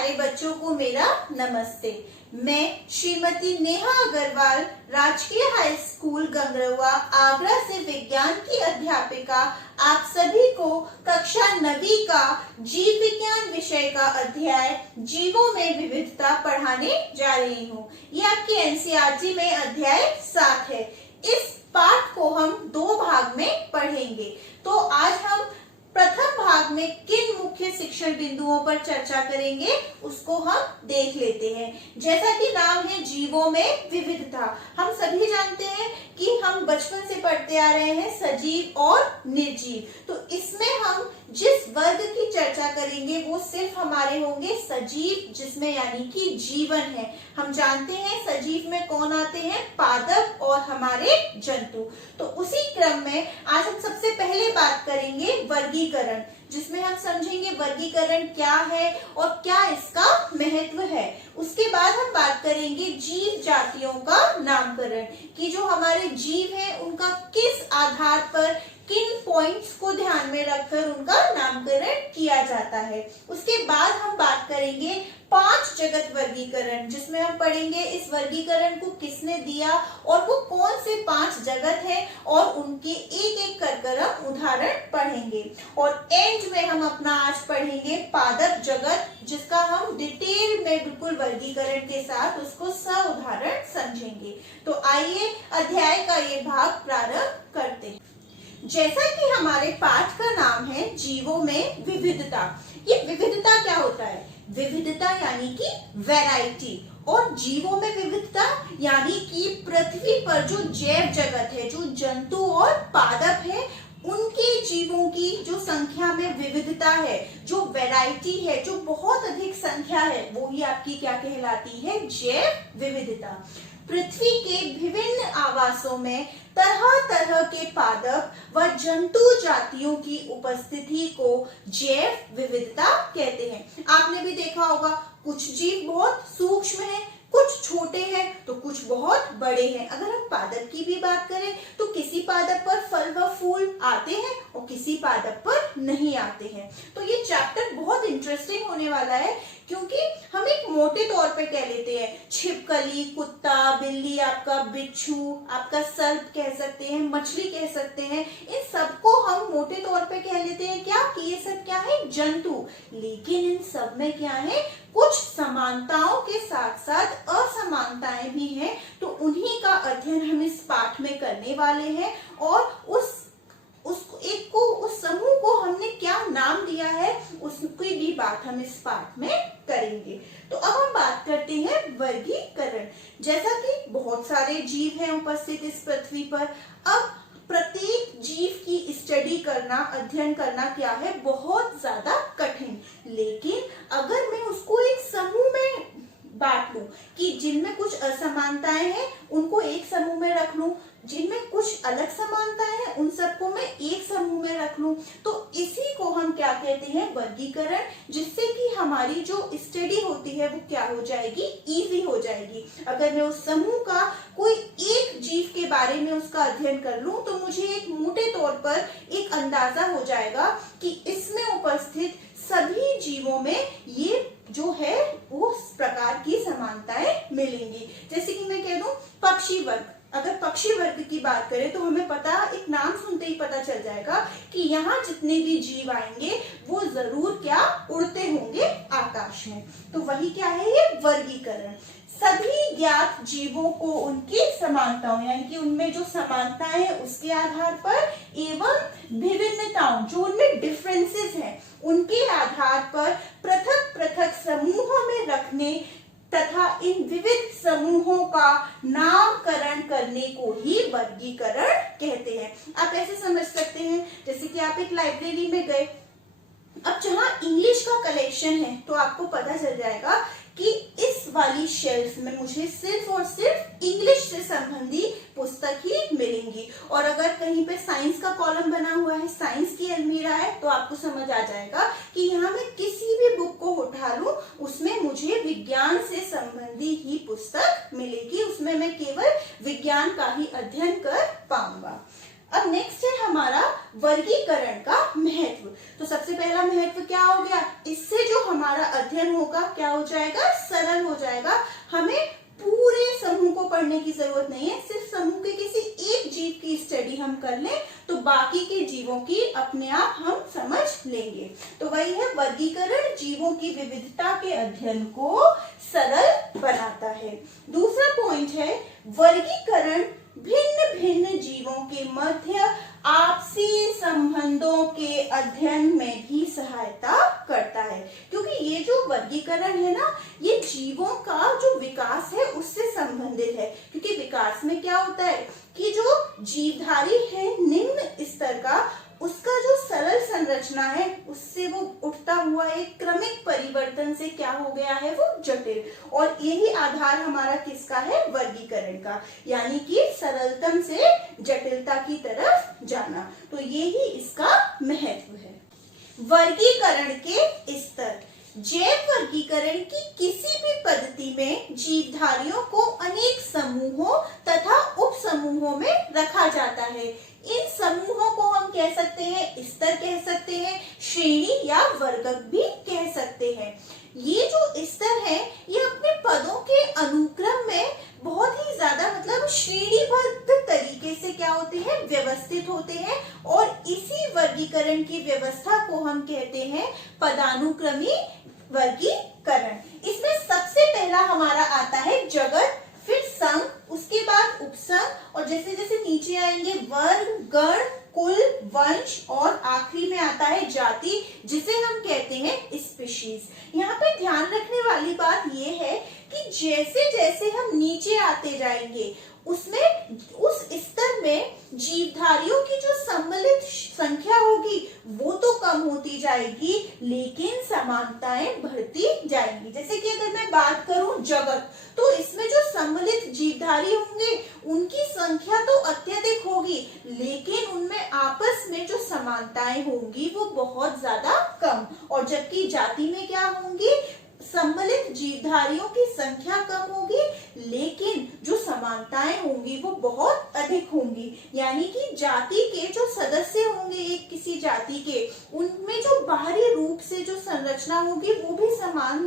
प्यारे बच्चों को मेरा नमस्ते। मैं श्रीमती नेहा अग्रवाल राजकीय हाई स्कूल गंगरवा आगरा से विज्ञान की अध्यापिका आप सभी को कक्षा 9वीं का जीव विज्ञान विषय का अध्याय जीवों में विविधता पढ़ाने जा रही हूँ। ये आपकी एनसीईआरटी में अध्याय 7 है। इस पाठ को हम 2 भाग में पढ़ेंगे। तो आज हम प्रथम भाग में किन मुख्य शिक्षण बिंदुओं पर चर्चा करेंगे उसको हम देख लेते हैं। जैसा कि नाम है जीवों में विविधता, हम सभी जानते हैं कि हम बचपन से पढ़ते आ रहे हैं सजीव और निर्जीव। तो इसमें हम जिस वर्ग की चर्चा करेंगे वो सिर्फ हमारे होंगे सजीव, जिसमें यानी कि जीवन है। हम जानते हैं सजीव में कौन आते हैं, पादप और हमारे जंतु। तो उसी क्रम में आज हम सबसे पहले बात करेंगे वर्गीकरण, जिसमें हम समझेंगे वर्गीकरण क्या है और क्या इसका महत्व है। उसके बाद हम बात करेंगे जीव जातियों का नामकरण, कि जो हमारे जीव हैं उनका किस आधार पर किन पॉइंट्स को ध्यान में रखकर उनका नामकरण किया जाता है। उसके बाद हम बात करेंगे 5 जगत वर्गीकरण, जिसमें हम पढ़ेंगे इस वर्गीकरण को किसने दिया और वो कौन से 5 जगत हैं और उनके एक एक कर हम उदाहरण पढ़ेंगे। और एंड में हम अपना आज पढ़ेंगे पादप जगत, जिसका हम डिटेल में बिल्कुल वर्गीकरण के साथ उसको सउदाहरण समझेंगे। तो आइए अध्याय का ये भाग प्रारंभ करते हैं। जैसा कि हमारे पाठ का नाम है जीवों में विविधता। ये विविधता क्या होता है? विविधता यानी कि वैरायटी, और जीवों में विविधता यानी कि पृथ्वी पर जो जैव जगत है, जो जंतु और पादप है, उनके जीवों की जो संख्या में विविधता है, जो वैरायटी है, जो बहुत अधिक संख्या है, वो ही आपकी क्या कहलाती है? जैव विविधता। पृथ्वी के विभिन्न आवासों में तरह तरह के पादप व जंतु जातियों की उपस्थिति को जैव विविधता कहते हैं। आपने भी देखा होगा कुछ जीव बहुत सूक्ष्म हैं, कुछ छोटे हैं तो कुछ बहुत बड़े हैं। अगर हम पादप की भी बात करें तो किसी पादप पर फल व फूल आते हैं और किसी पादप पर नहीं आते हैं। तो ये चैप्टर बहुत इंटरेस्टिंग होने वाला है, क्योंकि हम एक मोटे तौर पे कह लेते हैं छिपकली, कुत्ता, बिल्ली, आपका बिच्छू, आपका सर्प कह सकते हैं, मछली कह सकते हैं, इन सबको हम मोटे तौर पे कह लेते हैं क्या कि ये सब क्या है? जंतु। लेकिन इन सब में क्या है? कुछ समानताओं के साथ साथ असमानताएं भी हैं। तो उन्हीं का अध्ययन हम इस पाठ में करने वाले हैं, और उस समूह को हमने क्या नाम दिया है उसकी भी बात हम इस पाठ में करेंगे। तो अब हम बात करते हैं वर्गीकरण। जैसा कि बहुत सारे जीव हैं उपस्थित इस पृथ्वी पर, अब प्रत्येक जीव की स्टडी करना, अध्ययन करना क्या है? बहुत ज्यादा कठिन। लेकिन अगर मैं उसको एक समूह में बांट लूं कि जिनमें कुछ असमानताएं हैं उनको एक समूह में रख लूं, जिनमें कुछ अलग समानताएं हैं उन सबको मैं एक समूह में रख लूं, तो इसी को हम क्या कहते हैं? वर्गीकरण। जिससे कि हमारी जो स्टडी होती है वो क्या हो जाएगी? इजी हो जाएगी। अगर मैं उस समूह का कोई एक जीव के बारे में उसका अध्ययन कर लूं तो मुझे एक मोटे तौर पर एक अंदाजा हो जाएगा कि इसमें उपस्थित सभी जीवों में ये जो है उस प्रकार की समानताएं मिलेंगी। जैसे कि मैं कह दूं पक्षी वर्ग, अगर पक्षी वर्ग की बात करें तो हमें पता, एक नाम सुनते ही पता चल जाएगा कि यहाँ जितने भी जीव आएंगे वो जरूर क्या? उड़ते होंगे आकाश में। तो वही क्या है? ये वर्गीकरण। सभी ज्ञात जीवों को उनकी समानताओं यानी कि उनमें जो समानताएं हैं उसके आधार पर एवं विभिन्नताओं जो उनमें डिफरेंसेस हैं उनके आधार पर पृथक पृथक समूहों में रखने तथा इन विविध समूहों का नामकरण करने को ही वर्गीकरण कहते हैं। आप ऐसे समझ सकते हैं जैसे कि आप एक लाइब्रेरी में गए, अब जहाँ इंग्लिश का कलेक्शन है तो आपको पता चल जाएगा कि इस वाली शेल्फ में मुझे सिर्फ और सिर्फ इंग्लिश से संबंधित पुस्तक ही मिलेंगी, और अगर कहीं पे साइंस का कॉलम बना हुआ है, साइंस की अलमीरा है, तो आपको समझ आ जाएगा कि यहाँ मैं किसी भी बुक को उठा लूं उसमें मुझे विज्ञान से संबंधित ही पुस्तक मिलेगी, उसमें मैं केवल विज्ञान का ही अध्ययन कर पाऊंगा। अब नेक्स्ट है हमारा वर्गीकरण का महत्व। तो सबसे पहला महत्व क्या हो गया, इससे जो हमारा अध्ययन होगा क्या हो जाएगा, सरल हो जाएगा। हमें पूरे समूह को पढ़ने की जरूरत नहीं है, सिर्फ समूह के किसी एक जीव की स्टडी हम कर लें तो बाकी के जीवों की अपने आप हम समझ लेंगे। तो वही है वर्गीकरण, जीवों की विविधता के अध्ययन को सरल बनाता है। दूसरा पॉइंट है वर्गीकरण भिन्न भिन्न जीवों के मध्य आपसी संबंधों के अध्ययन में भी सहायता करता है, क्योंकि ये जो वर्गीकरण है ना, ये जीवों का जो विकास है उससे संबंधित है। क्योंकि विकास में क्या होता है कि जो जीवधारी है निम्न स्तर का, उसका जो सरल संरचना है उससे वो उठता हुआ एक क्रमिक परिवर्तन से क्या हो गया है, वो जटिल। और यही आधार हमारा किसका है, वर्गीकरण का, यानी कि सरलतम से जटिलता की तरफ जाना। तो यही इसका महत्व है। वर्गीकरण के स्तर, जैव वर्गीकरण की किसी भी पद्धति में जीवधारियों को अनेक समूहों तथा उप समूहों में रखा जाता है। इन समूहों को हम कह सकते हैं स्तर, कह सकते हैं श्रेणी या वर्ग भी कह सकते हैं। ये जो स्तर है ये अपने पदों के अनुक्रम में बहुत ही ज्यादा मतलब श्रेणीबद्ध तरीके से क्या होते हैं, व्यवस्थित होते हैं। और इसी वर्गीकरण की व्यवस्था को हम कहते हैं पदानुक्रमी वर्गीकरण। इसमें सबसे पहला हमारा आता है जगत, फिर संघ, उसके बाद उपसंघ, और जैसे जैसे नीचे आएंगे वर्ग, गण, कुल, वंश, और आखिरी में आता है जाति, जिसे हम कहते हैं स्पीशीज। यहाँ पे ध्यान रखने वाली बात ये है कि जैसे जैसे हम नीचे आते जाएंगे उसमें उस स्तर में जीवधारियों की जो सम्मिलित संख्या होगी वो तो कम होती जाएगी, लेकिन समानताएं बढ़ती जाएंगी। जैसे कि अगर मैं बात करूं जगत, तो इसमें जो सम्मिलित जीवधारी होंगे उनकी संख्या तो अत्यधिक होगी, लेकिन उनमें आपस में जो समानताएं होंगी वो बहुत ज्यादा कम। और जबकि जाति में क्या होंगी, सम्मिलित जीवधारियों की संख्या कम होगी, लेकिन जो समानताएं होंगी वो बहुत अधिक होंगी। यानी कि जाति के जो सदस्य होंगे एक किसी जाति के, उनमें जो बाहरी रूप से जो संरचना होगी वो भी समान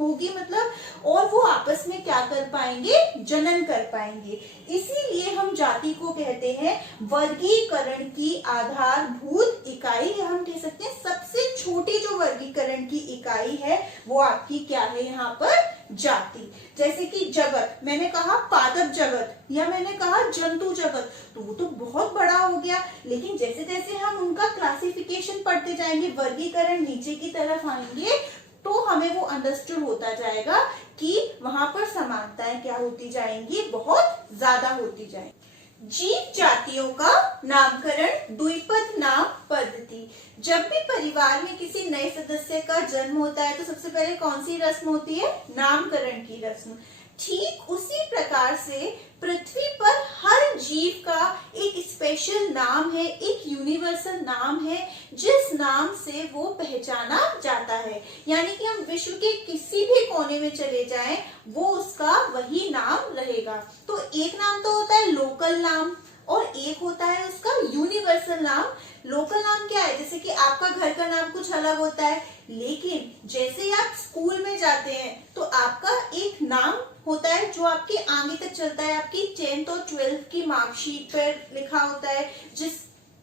होगी, मतलब, और वो आपस में क्या कर पाएंगे, जनन कर पाएंगे। इसीलिए हम जाति को कहते हैं वर्गीकरण की आधारभूत इकाई, या हम कह सकते हैं सबसे छोटी जो वर्गीकरण की इकाई है वो आपकी क्या है, यहाँ पर जाति। जैसे कि जगत, मैंने कहा पादप जगत या मैंने कहा जंतु जगत, तो वो तो बहुत बड़ा हो गया, लेकिन जैसे जैसे हम उनका क्लासिफिकेशन पढ़ते जाएंगे, वर्गीकरण नीचे की तरफ आएंगे, तो हमें वो अंडरस्टूड होता जाएगा कि वहां पर समानताएं क्या होती जाएंगी, बहुत ज्यादा होती जाएंगी। जीव जातियों का नामकरण द्विपद नाम पद्धति। जब भी परिवार में किसी नए सदस्य का जन्म होता है तो सबसे पहले कौन सी रस्म होती है, नामकरण की रस्म। ठीक उसी प्रकार से पृथ्वी पर हर जीव का एक स्पेशल नाम है, एक यूनिवर्सल नाम है, जिस नाम से वो पहचाना जाता है। यानी कि हम विश्व के किसी भी कोने में चले जाएं, वो उसका वही नाम रहेगा। तो एक नाम तो होता है लोकल नाम और एक होता है उसका यूनिवर्सल नाम। लोकल नाम क्या है, जैसे कि आपका घर का नाम कुछ अलग होता है, लेकिन जैसे ही आप स्कूल में जाते हैं तो आपका एक नाम होता है जो आपके आगे तक चलता है, आपकी 10th और 12th की मार्कशीट पर लिखा होता है, जिस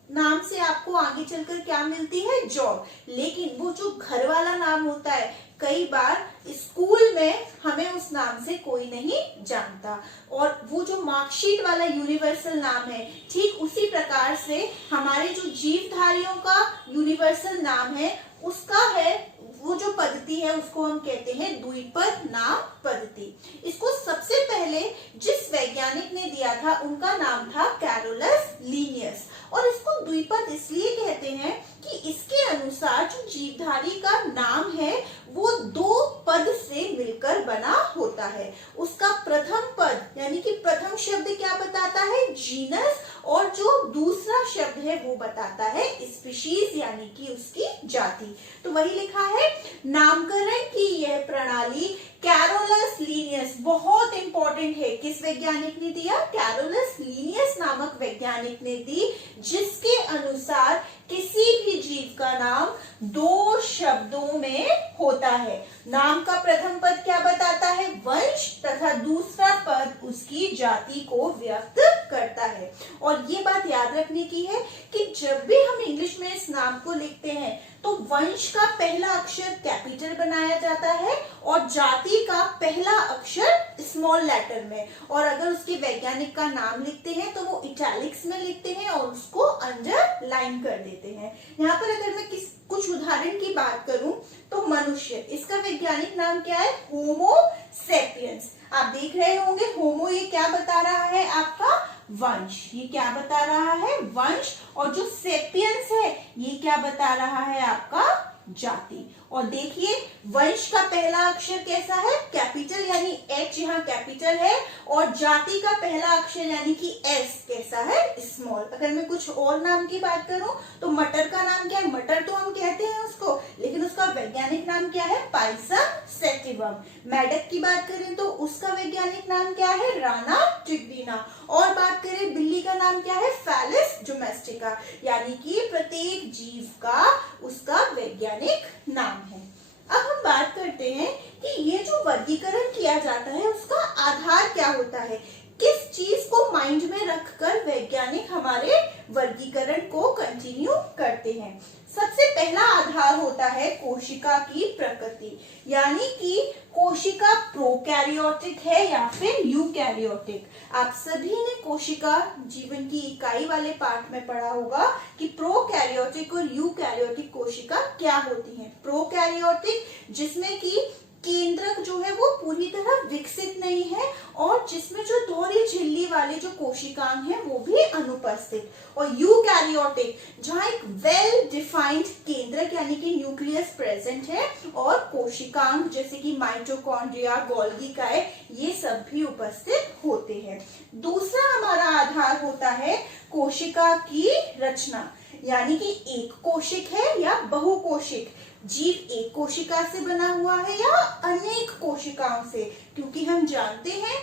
नाम से आपको आगे चलकर क्या मिलती है, जॉब। लेकिन वो जो घर वाला नाम होता है, कई बार स्कूल में हमें उस नाम से कोई नहीं जानता, और वो जो मार्कशीट वाला यूनिवर्सल नाम है, ठीक उसी प्रकार से हमारे जो जीवधारियों का यूनिवर्सल नाम है उसका है, वो जो पद्धति है उसको हम कहते हैं द्विपद नाम पद्धति। इसको सबसे पहले जिस वैज्ञानिक ने दिया था उनका नाम था कैरोलस लीनियस, और इसको द्विपद इसलिए कहते हैं कि इसके अनुसार जो जीवधारी का नाम है वो दो पद से मिलकर बना होता है। उसका प्रथम पद यानी कि प्रथम शब्द क्या बताता है, जीनस, और जो दूसरा शब्द है वो बताता है स्पीशीज यानी कि उसकी जाति। तो वही लिखा है, नामकरण की यह प्रणाली कैरोलस लीनियस, बहुत इंपॉर्टेंट है, किस वैज्ञानिक ने दिया, कैरोलस लीनियस नामक वैज्ञानिक ने दी, जिसके अनुसार किसी भी जीव का नाम दो शब्दों में होता है। नाम का प्रथम पद क्या बताता है? वंश, तथा दूसरा पद उसकी जाति को व्यक्त करता है। और ये बात याद रखने की है कि जब भी हम इंग्लिश में इस नाम को लिखते हैं तो वंश का पहला अक्षर कैपिटल बनाया जाता है और जाति का पहला अक्षर स्मॉल लेटर में, और अगर उसके वैज्ञानिक का नाम लिखते हैं तो वो इटैलिक्स में लिखते हैं और उसको अंडरलाइन कर देते हैं। यहाँ पर अगर मैं कुछ उदाहरण की बात करूं तो मनुष्य, इसका वैज्ञानिक नाम क्या है? होमो सेपियंस। आप देख रहे होंगे होमो ये क्या बता रहा है? आपका वंश। ये क्या बता रहा है? वंश। और जो सेपियंस है ये क्या बता रहा है? आपका जाति। और देखिए वंश का पहला अक्षर कैसा है? कैपिटल, यानी एच यहाँ कैपिटल है, और जाति का पहला अक्षर यानी कि एस कैसा है? स्मॉल। अगर मैं कुछ और नाम की बात करूं तो मटर का नाम क्या है? मटर तो हम कहते हैं उसको, लेकिन उसका वैज्ञानिक नाम क्या है? Pisum sativum. मेढक की बात करें तो उसका वैज्ञानिक नाम क्या है? राना टिग्रिना। और बात करें बिल्ली का नाम क्या है? Felis domestica. यानी कि प्रत्येक जीव का उसका वैज्ञानिक नाम है। अब हम बात करते हैं कि ये जो वर्गीकरण किया जाता है उसका आधार क्या होता है? किस चीज को माइंड में रखकर वैज्ञानिक हमारे वर्गीकरण को कंटिन्यू करते हैं? सबसे पहला आधार होता है कोशिका की प्रकृति, यानी कि कोशिका प्रोकैरियोटिक है या फिर यूकैरियोटिक। आप सभी ने कोशिका जीवन की इकाई वाले पाठ में पढ़ा होगा कि प्रोकैरियोटिक और यूकैरियोटिक कोशिका क्या होती हैं। प्रोकैरियोटिक जिसमें कि केंद्रक जो है वो पूरी तरह विकसित नहीं है और जिसमें जो दोहरी झिल्ली वाले जो कोशिकांग हैं वो भी अनुपस्थित, और यूकैरियोटिक जहां एक वेल डिफाइंड केंद्रक यानी कि न्यूक्लियस प्रेजेंट है और कोशिकांग जैसे कि माइटोकॉन्ड्रिया, गोल्गी काय ये सब भी उपस्थित होते हैं। दूसरा हमारा आधार होता है कोशिका की रचना, यानी कि एक कोशिक है या बहुकोशिक। जीव एक कोशिका से बना हुआ है या अनेक कोशिकाओं से, क्योंकि हम जानते हैं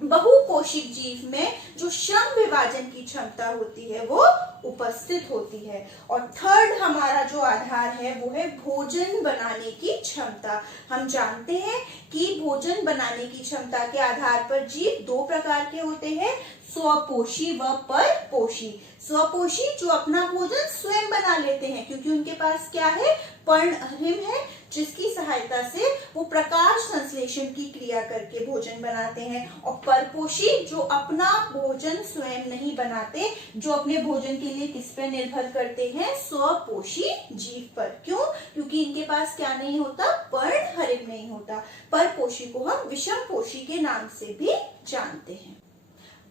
बहुकोशिक जीव में जो श्रम विभाजन की क्षमता होती है वो उपस्थित होती है। और थर्ड हमारा जो आधार है वो है भोजन बनाने की क्षमता। हम जानते हैं कि भोजन बनाने की क्षमता के आधार पर जीव दो प्रकार के होते हैं, स्वपोषी व परपोषी। स्वपोषी जो अपना भोजन स्वयं बना लेते हैं क्योंकि उनके पास क्या है? पर्णहिम है, जिसकी सहायता से वो प्रकाश संश्लेषण की क्रिया करके भोजन बनाते हैं। और परपोषी जो अपना भोजन स्वयं नहीं बनाते, जो अपने भोजन के लिए किस पर निर्भर करते हैं? स्वपोषी जीव पर। क्यों? क्योंकि इनके पास क्या नहीं होता? पर्णहरिम नहीं होता। परपोषी को हम विषमपोषी के नाम से भी जानते हैं।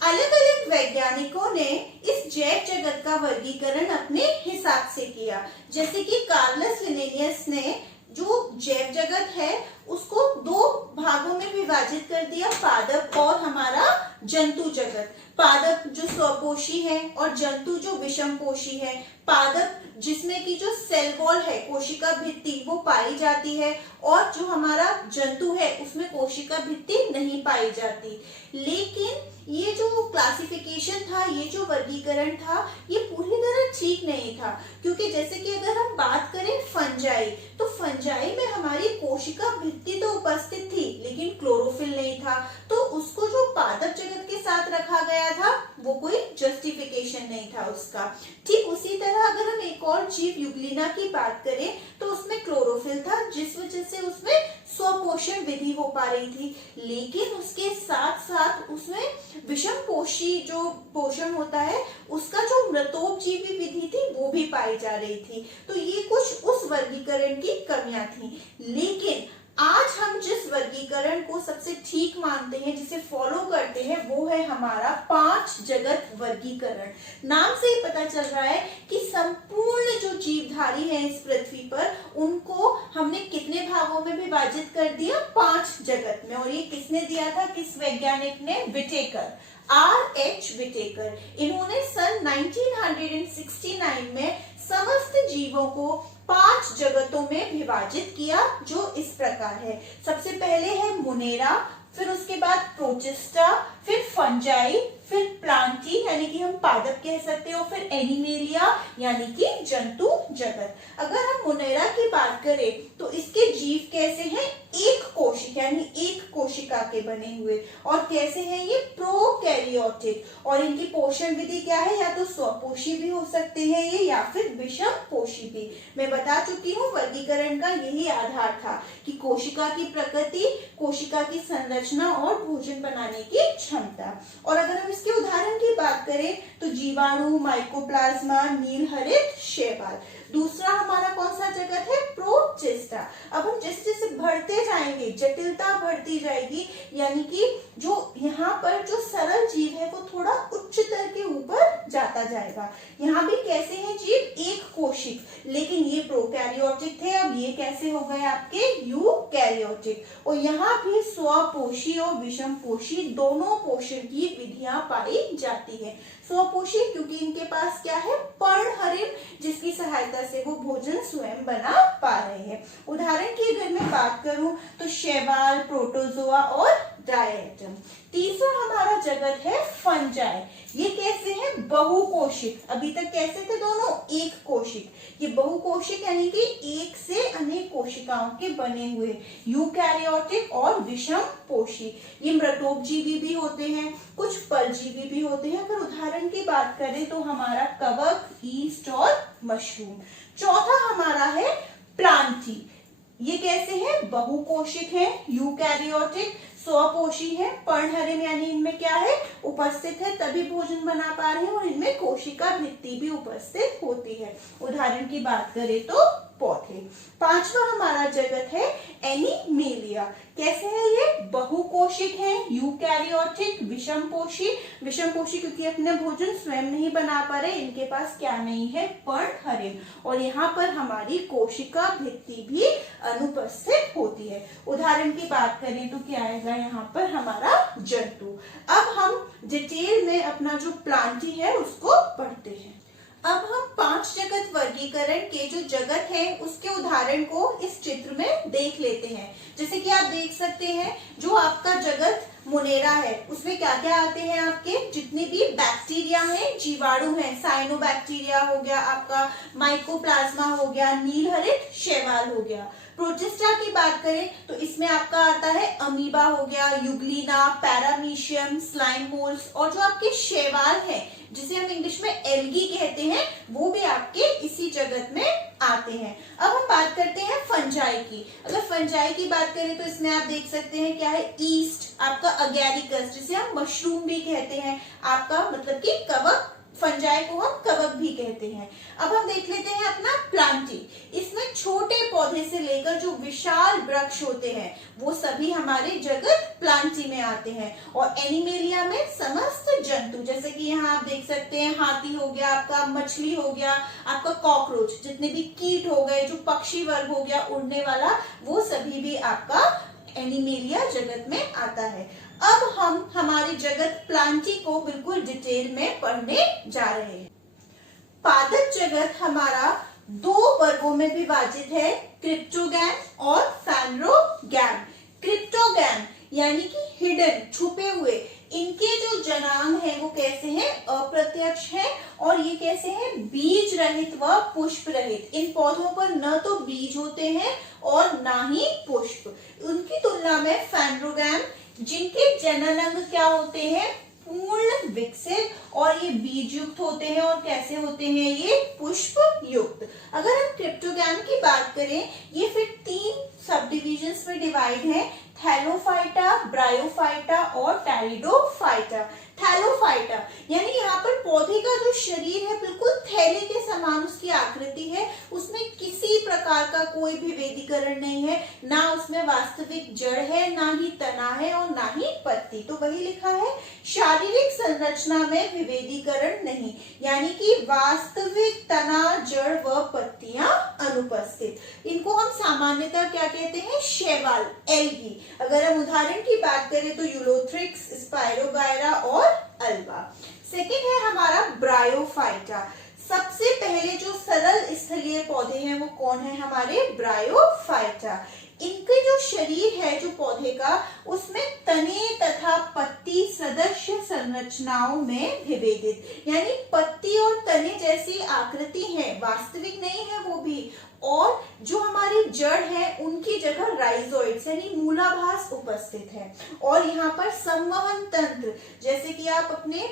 अलग अलग वैज्ञानिकों ने इस जैव जगत का वर्गीकरण अपने हिसाब से किया। जैसे कि कार्लस लिनेयस ने जो जैव जगत है उसको दो भागों में विभाजित कर दिया, पादप और हमारा जंतु जगत। पादप जो स्वपोषी है और जंतु जो विषमपोषी है। पादप जिसमें की जो सेल वॉल है, कोशिका भित्ति वो पाई जाती है, और जो हमारा जंतु है उसमें कोशिका भित्ति नहीं पाई जाती। लेकिन ये जो क्लासिफिकेशन था, ये जो वर्गीकरण था, ये पूरी तरह ठीक नहीं था, क्योंकि जैसे कि अगर हम बात करें फंजाई, तो फंजाई में हमारी कोशिका भित्ति तो उपस्थित थी लेकिन क्लोरोफिल नहीं था, तो उसको जो पादप जगत के साथ रखा गया था वो कोई जस्टिफिकेशन नहीं था उसका। ठीक उसी तरह अगर हम एक और जीव यूग्लिना की बात करें तो उसमें क्लोरोफिल था, जिस वजह से उसमें स्वपोषण विधि हो पा रही थी, लेकिन उसके साथ साथ उसमें विषमपोषी जो पोषण होता है उसका जो मृतोपजीवी विधि थी वो भी पाई जा रही थी। तो ये कुछ उस वर्गीकरण की कमियां थी। लेकिन आज हम जिस वर्गीकरण को सबसे ठीक मानते हैं, जिसे फॉलो करते हैं, वो है हमारा 5 जगत वर्गीकरण। नाम से ही पता चल रहा है कि संपूर्ण जो जीवधारी है इस पृथ्वी पर उनको हमने कितने भागों में विभाजित कर दिया? 5 जगत में। और ये किसने दिया था? किस वैज्ञानिक ने? Whittaker, R.H. विटेकर। इन्होंने सन 1969 में समस्त जीवों को 5 जगतों में विभाजित किया, जो इस प्रकार है। सबसे पहले है मुनेरा, फिर उसके बाद प्रोटिस्टा, फिर फंजाई, फिर प्लांटी यानी कि हम पादप कह सकते हो, फिर एनिमेलिया यानी कि जंतु जगत। अगर हम मोनेरा की बात करें तो इसके जीव कैसे हैं, एक कोशिक यानी एक कोशिका के बने हुए, और कैसे हैं ये, प्रोकैरियोटिक, और इनकी पोषण विधि क्या है, या तो स्वपोषी भी हो सकते हैं ये, या फिर विषम पोषी भी। मैं बता चुकी हूँ वर्गीकरण का यही आधार था कि कोशिका की प्रकृति, कोशिका की संरचना और भोजन बनाने की क्षमता। और अगर हम इसके उदाहरण की बात करें तो जीवाणु, माइकोप्लाज्मा, नील हरित, शैवाल। दूसरा हमारा कौन सा जगत है, प्रोटिस्टा। अब हम जैसे जैसे बढ़ते जाएंगे जटिलता बढ़ती जाएगी, यानी कि जो यहाँ पर जो सरल जीव है वो थोड़ा उच्च स्तर के ऊपर जाता जाएगा। यहाँ भी कैसे हैं जीव, एक कोशिक, लेकिन ये प्रोकैरियोटिक थे, अब ये कैसे हो गए आपके यूकैरियोटिक। और यहाँ भी स्वपोषी और विषम पोषी दोनों पोषण की विधियां पाई जाती है। स्वपोषी क्योंकि इनके पास क्या है, पर्णहरिम, जिसकी सहायता से वो भोजन स्वयं बना पा रहे हैं। उदाहरण की अगर मैं बात करूं तो शैवाल, प्रोटोजोआ और डायटम। तीसरा हमारा जगत है फंजाई। ये कैसे हैं, बहुकोशिक। अभी तक कैसे थे दोनों, एक कोशिक। ये बहुकोशिक यानी कि एक से अनेक कोशिकाओं के बने हुए, यूकैरियोटिक और विषम पोषी। ये मृतोपजीवी भी होते हैं, कुछ परजीवी भी होते हैं। अगर उदाहरण की बात करें तो हमारा कवक, ईस्ट और मशरूम। चौथा हमारा है प्लांटी। ये कैसे हैं, बहुकोशिक है, यूकैरियोटिक, स्वपोषी है, पर्णहरिम यानी इनमें क्या है, उपस्थित है तभी भोजन बना पा रहे हैं, और इनमें कोशिका भित्ति भी उपस्थित होती है। उदाहरण की बात करें तो पौधे। पांचवा हमारा जगत है एनिमेलिया। कैसे है ये, बहुकोशिक है, यूकैरियोटिक, विषमपोषी। विषमपोषी क्योंकि अपने भोजन स्वयं नहीं बना पा रहे, इनके पास क्या नहीं है, पर्णहरिम, और यहाँ पर हमारी कोशिका भित्ति भी अनुपस्थित होती है। उदाहरण की बात करें तो क्या आएगा यहाँ पर हमारा जंतु। अब हम डिटेल में अपना जो प्लांटी है उसको पढ़ते हैं। अब हम 5 जगत वर्गीकरण के जो जगत है उसके उदाहरण को इस चित्र में देख लेते हैं। जैसे कि आप देख सकते हैं जो आपका जगत मोनेरा है उसमें क्या क्या आते हैं, आपके जितने भी बैक्टीरिया हैं, जीवाणु हैं, साइनोबैक्टीरिया हो गया आपका, माइकोप्लाज्मा हो गया, नील हरित शैवाल हो गया। प्रोटिस्टा की बात करें तो इसमें आपका आता है अमीबा हो गया, युग्लिना, पैरामीशियम, स्लाइम मोल्स, और जो आपके शैवाल हैं जिसे हम इंग्लिश में एल्गी कहते हैं वो भी आपके इसी जगत में आते हैं। अब हम बात करते हैं फंजाई की। अगर फंजाई की बात करें तो इसमें आप देख सकते हैं क्या है, ईस्ट, आपका अगैरिकस जिसे हम मशरूम भी कहते हैं, आपका मतलब कि कवक, फंजाई को हम कवक भी कहते हैं। अब हम देख लेते हैं अपना प्लांटी। इसमें छोटे पौधे से लेकर जो विशाल वृक्ष होते हैं वो सभी हमारे जगत प्लांटी में आते हैं। और एनिमेलिया में समस्त जंतु, जैसे कि यहाँ आप देख सकते हैं हाथी हो गया आपका, मछली हो गया आपका, कॉकरोच, जितने भी कीट हो गए, जो पक्षी वर्ग हो गया उड़ने वाला, वो सभी भी आपका एनिमेलिया जगत में आता है। अब हम हमारे जगत प्लांटी को बिल्कुल डिटेल में पढ़ने जा रहे हैं। पादप जगत हमारा 2 वर्गों में विभाजित है, क्रिप्टोगैम और फैनरोगैम। क्रिप्टोगैम यानी कि हिडन, छुपे हुए, इनके जो जनांग हैं वो कैसे हैं, अप्रत्यक्ष हैं, और ये कैसे हैं, बीज रहित व पुष्प रहित। इन पौधों पर न तो बीज होते हैं और ना ही पुष्प। उनकी तुलना में फैनरोगैम जिनके जननांग क्या होते हैं, पूर्ण विकसित, और ये बीज युक्त होते हैं, और कैसे होते हैं, ये पुष्प युक्त। अगर हम क्रिप्टोगैम की बात करें, ये फिर 3 सब डिविजन्स में डिवाइड है, थैलोफाइटा, ब्रायोफाइटा और टेरिडोफाइटा। थैलोफाइटा यानी यहाँ पर पौधे का जो शरीर है बिल्कुल थैले के समान उसकी आकृति है, उसमें किसी प्रकार का कोई भी विभेदीकरण नहीं है, ना उसमें वास्तविक जड़ है, ना ही तना है और ना ही पत्ती। तो वही लिखा है, शारीरिक संरचना में विभेदीकरण नहीं, यानी कि वास्तविक तना, जड़ व पत्तियां अनुपस्थित। इनको हम सामान्यतः क्या कहते हैं, शैवाल, एल्गी। अगर हम उदाहरण की बात करें तो यूलोथ्रिक्स, स्पाइरोगायरा और अल्बा। सेकेंड है हमारा ब्रायोफाइटा। सबसे पहले जो सरल स्थलीय पौधे हैं वो कौन है, हमारे ब्रायोफाइटा। इनके जो शरीर है जो पौधे का, उसमें तने तथा पत्ती सदस्य संरचनाओं में विभेदित, यानी पत्ती और तने जैसी आकृति है, वास्तविक नहीं है वो भी, और जो हमारी जड़ है उनकी जगह राइजोइड्स यानी मूलाभास उपस्थित है। और यहाँ पर संवहन तंत्र, जैसे कि आप अपने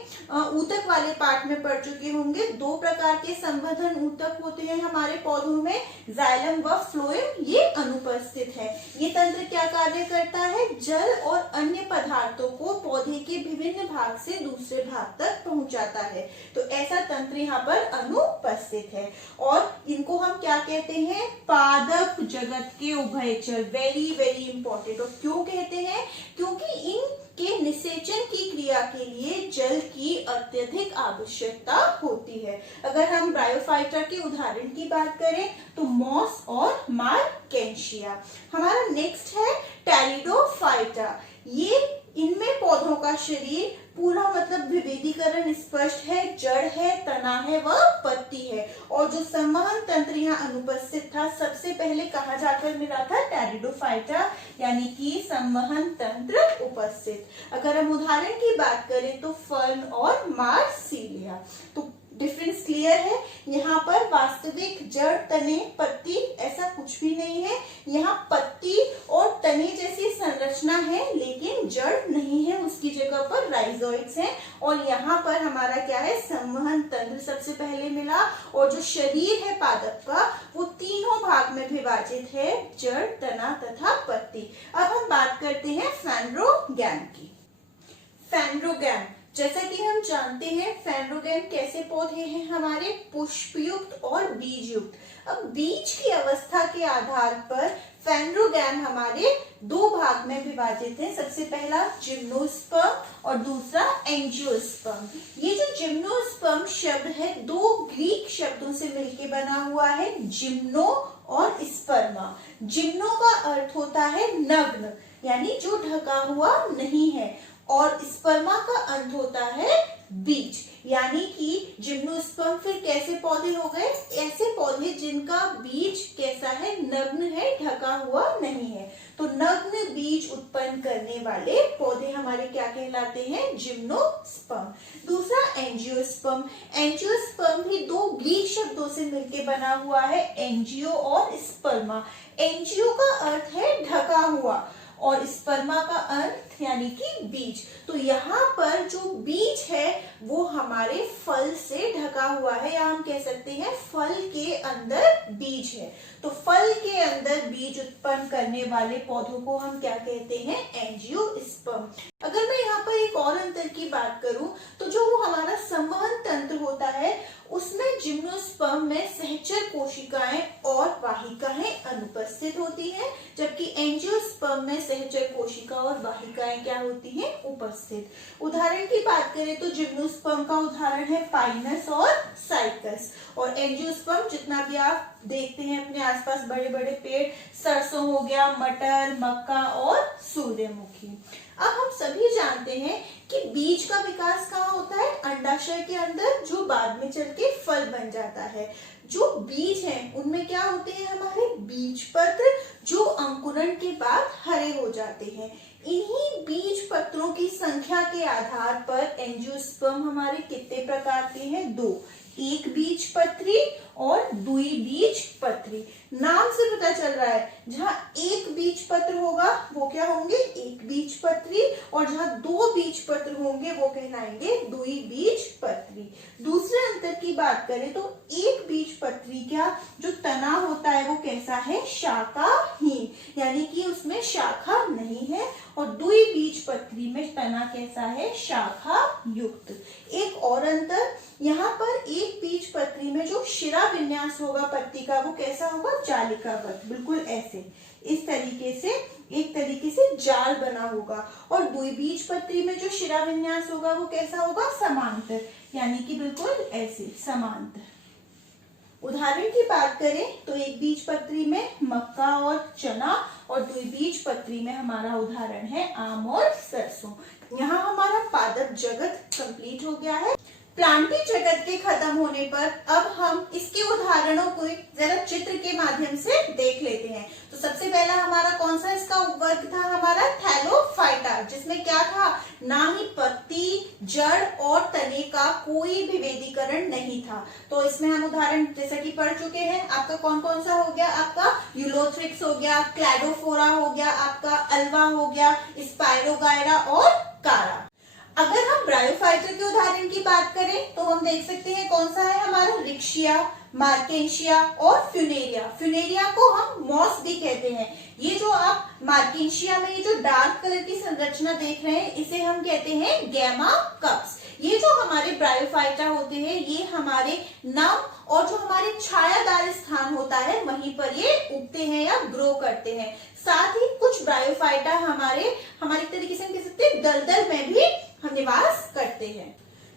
ऊतक वाले पाठ में पढ़ चुके होंगे, दो प्रकार के संवर्धन ऊतक होते हैं हमारे पौधों में, जाइलम व फ्लोएम, ये अनुपस्थित है। ये तंत्र क्या कार्य करता है? जल और अन्य पदार्थों को पौधे के विभिन्न भाग से दूसरे भाग तक पहुंचाता है। तो ऐसा तंत्र यहाँ पर अनुपस्थित है। और इनको हम क्या कहते हैं? पादप जगत के उभयचर। Very very important. और क्यों कहते हैं? क्योंकि इनके निषेचन की क्रिया के लिए जल की अत्यधिक आवश्यकता होती है। अगर हम ब्रायोफाइटा के उदाहरण की बात करें तो मॉस और मार्केंशिया। हमारा नेक्स्ट है टेरिडोफाइटा। ये इनमें पौधों का शरीर पूरा मतलब विभेदीकरण स्पष्ट है, जड़ है, तना है व पत्ती है। और जो संवहन तंत्र यहाँ अनुपस्थित था, सबसे पहले कहा जाकर मिला था? टेरिडोफाइटा, यानी कि संवहन तंत्र उपस्थित। अगर हम उदाहरण की बात करें तो फर्न और मार्सिलिया। तो डिफरेंस क्लियर है? यहाँ पर वास्तविक जड़, तने, पत्ती ऐसा कुछ भी नहीं है। यहाँ पत्ती और तने जैसी संरचना है लेकिन जड़ नहीं है, उसकी जगह पर राइजोइड्स हैं। और यहाँ पर हमारा क्या है? संवहन तंत्र सबसे पहले मिला। और जो शरीर है पादप का वो तीनों भाग में विभाजित है, जड़, तना तथा पत्ती। अब हम बात करते हैं फेनरोगैम की। फेनरोगैम, जैसा कि हम जानते हैं फेनरोगैम कैसे पौधे हैं? हमारे पुष्पयुक्त और बीजयुक्त। अब बीज की अवस्था के आधार पर फेनरोगैम हमारे दो भाग में विभाजित है। सबसे पहला जिम्नोस्पर्म और दूसरा एंजियोस्पर्म। ये जो जिम्नोस्पर्म शब्द है दो ग्रीक शब्दों से मिलकर बना हुआ है, जिम्नो और स्पर्मा। जिम्नो का अर्थ होता है नग्न, यानी जो ढका हुआ नहीं है, और स्पर्मा का अर्थ होता है बीज, यानी कि जिम्नोस्पर्म फिर कैसे पौधे हो गए? ऐसे पौधे जिनका बीज कैसा है? नग्न है, ढका हुआ नहीं है। तो नग्न बीज उत्पन्न करने वाले पौधे हमारे क्या कहलाते हैं? जिम्नोस्पर्म। दूसरा एंजियोस्पर्म। एंजियोस्पर्म भी दो ग्रीक शब्दों से मिलकर बना हुआ है, एंजियो और स्पर्मा। एंजियो का अर्थ है ढका हुआ और स्पर्मा का अर्थ यानी कि बीज। तो यहाँ पर जो बीज है वो हमारे फल से ढका हुआ है, या हम कह सकते हैं फल के अंदर बीज है। तो फल के अंदर बीज उत्पन्न करने वाले पौधों को हम क्या कहते हैं? एंजियोस्पर्म। अगर मैं यहाँ पर एक और अंतर की बात करूं तो जो वो हमारा संवहन तंत्र होता है उसमें जिम्नोस्पर्म में सहचर कोशिकाएं और वाहिकाएं अनुपस्थित होती हैं, जबकि एंजियोस्पर्म में सहचर कोशिका और वाहिकाएं क्या होती हैं? उपस्थित। उदाहरण की बात करें तो जिम्नोस्पर्म का उदाहरण है पाइनस और साइकस। और एंजियोस्पर्म जितना भी आप देखते हैं अपने आसपास बड़े बड़े पेड़, सरसों हो गया, मटर, मक्का और सूर्यमुखी। अब हम सभी जानते हैं कि बीज का विकास कहाँ होता है? अंडाशय के अंदर, जो बाद में चल के फल बन जाता है। जो बीज हैं उनमें क्या होते हैं? हमारे बीज पत्र, जो अंकुरण के बाद हरे हो जाते हैं। इन्हीं बीज पत्रों की संख्या के आधार पर एंजियोस्पर्म हमारे कितने प्रकार के हैं? दो, एक बीज पत्री और दुई बीज पत्री। नाम से पता चल रहा है जहाँ एक बीज पत्र होगा वो क्या होंगे? एक बीज पत्री, और जहाँ दो बीज पत्र होंगे वो कहलाएंगे दुई बीज पत्री। दूसरे अंतर की बात करें तो एक बीज पत्री का जो तना होता है वो कैसा है? शाखाहीन, यानी कि उसमें शाखा नहीं है। और दुई बीज पत्री में तना कैसा है? शाखा युक्त। एक और अंतर, यहाँ पर एक बीज पत्री में जो शिरा विन्यास होगा पत्ती का वो कैसा होगा? जालिकाबद्ध, बिल्कुल ऐसे, इस तरीके से एक तरीके से जाल बना होगा। और द्विबीज पत्री में जो शिरा विन्यास होगा वो कैसा होगा? समांतर, यानी कि बिल्कुल ऐसे समांतर। उदाहरण की बात करें तो एक बीज पत्री में मक्का और चना, और द्विबीज पत्री में हमारा उदाहरण है आम और सरसों। यहाँ हमारा पादप जगत कंप्लीट हो गया है। प्लांटी जगत के खत्म होने पर अब हम इसके उदाहरणों को जरा चित्र के माध्यम से देख लेते हैं। तो सबसे पहला हमारा कौन सा इसका उपवर्ग था, हमारा थैलोफाइटा, जिसमें क्या था, ना ही पत्ती, जड़ और तने का कोई भी वेदीकरण नहीं था। तो इसमें हम उदाहरण जैसा कि पढ़ चुके हैं, आपका कौन कौन सा हो गया, आपका यूलोथ्रिक्स हो गया, क्लैडोफोरा हो गया, आपका अल्वा हो गया, स्पाइरोगायरा और कारा। अगर हम ब्रायोफाइटा के उदाहरण की बात करें तो हम देख सकते हैं कौन सा है हमारा, रिक्शिया, मार्केंशिया और फ्यूनेरिया। फ्यूनेरिया को हम मॉस भी कहते हैं। ये जो आप मार्केंशिया में ये जो डार्क कलर की संरचना देख रहे हैं, इसे हम कहते हैं गैमा कप्स। ये जो हमारे ब्रायोफाइटा होते हैं, ये हमारे नम और जो हमारे छायादार स्थान होता है वहीं पर ये उगते हैं या ग्रो करते हैं। साथ ही कुछ ब्रायोफाइटा हमारे तरीके से हम कह सकते हैं दलदल में भी हम निवास करते हैं।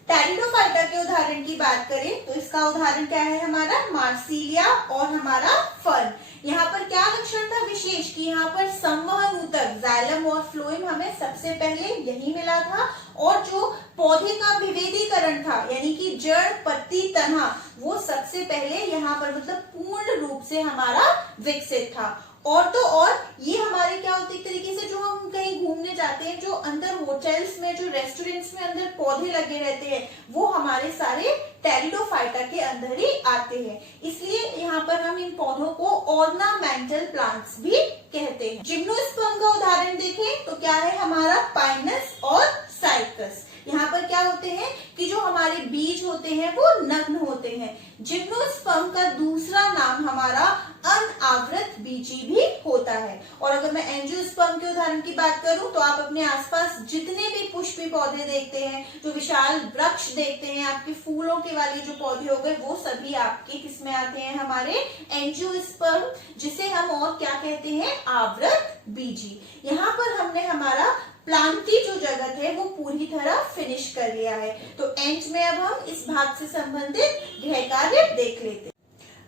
टेरिडोफाइटा के उदाहरण की बात करें तो इसका उदाहरण क्या है, हमारा मार्सिलिया और हमारा फर्न। यहाँ पर क्या लक्षण था विशेष, कि यहाँ पर संवहन ऊतक जाइलम और फ्लोएम हमें सबसे पहले यही मिला था, और जो पौधे का विभेदीकरण था यानी कि जड़, पत्ती, तना, वो सबसे पहले यहाँ पर मतलब पूर्ण रूप से हमारा विकसित था। और तो और ये हमारे क्या होते एक तरीके से, जो हम कहीं घूमने जाते हैं, जो अंदर होटल्स में, जो रेस्टोरेंट्स में अंदर पौधे लगे रहते हैं, वो हमारे सारे टेरिडोफाइटा के अंदर ही आते हैं। इसलिए यहाँ पर हम इन पौधों को ऑर्नामेंटल प्लांट्स भी कहते हैं। जिम्नोस्पर्म का उदाहरण देखें तो क्या है हमारा, पाइनस और साइकस। यहाँ पर क्या होते हैं कि जो हमारे बीज होते हैं वो नग्न होते हैं। जिम्नोस्पर्म का दूसरा नाम हमारा अनावृत बीजी भी होता है। और अगर मैं एंजियोस्पर्म के उदाहरण की बात करूं तो आप अपने आसपास जितने भी पुष्पी पौधे देखते हैं, जो विशाल वृक्ष देखते हैं, आपके फूलों के वाले जो पौधे हो गए, वो सभी आपके किसमें आते हैं, हमारे एंजियोस्पर्म, जिसे हम और क्या कहते हैं, आवृत बीजी। यहाँ पर हमने हमारा प्लांटी जो जगत है वो पूरी तरह फिनिश कर लिया है। तो एंड में अब हम इस भाग से संबंधित गृह कार्य देख लेते हैं।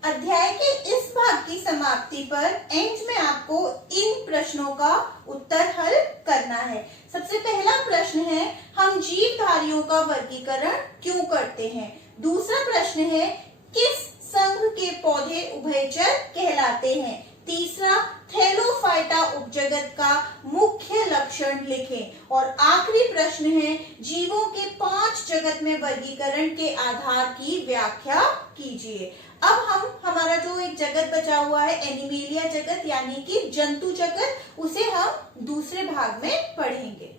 अध्याय के इस भाग की समाप्ति पर एंड में आपको इन प्रश्नों का उत्तर हल करना है। सबसे पहला प्रश्न है, हम जीवधारियों का वर्गीकरण क्यों करते हैं। दूसरा प्रश्न है, किस संघ के पौधे उभयचर कहलाते हैं। तीसरा, थैलोफाइटा उपजगत का मुख्य लक्षण लिखें। और आखिरी प्रश्न है, जीवों के 5 जगत में वर्गीकरण के आधार की व्याख्या कीजिए। अब हम हमारा जो एक जगत बचा हुआ है, एनिमेलिया जगत यानी कि जंतु जगत, उसे हम दूसरे भाग में पढ़ेंगे।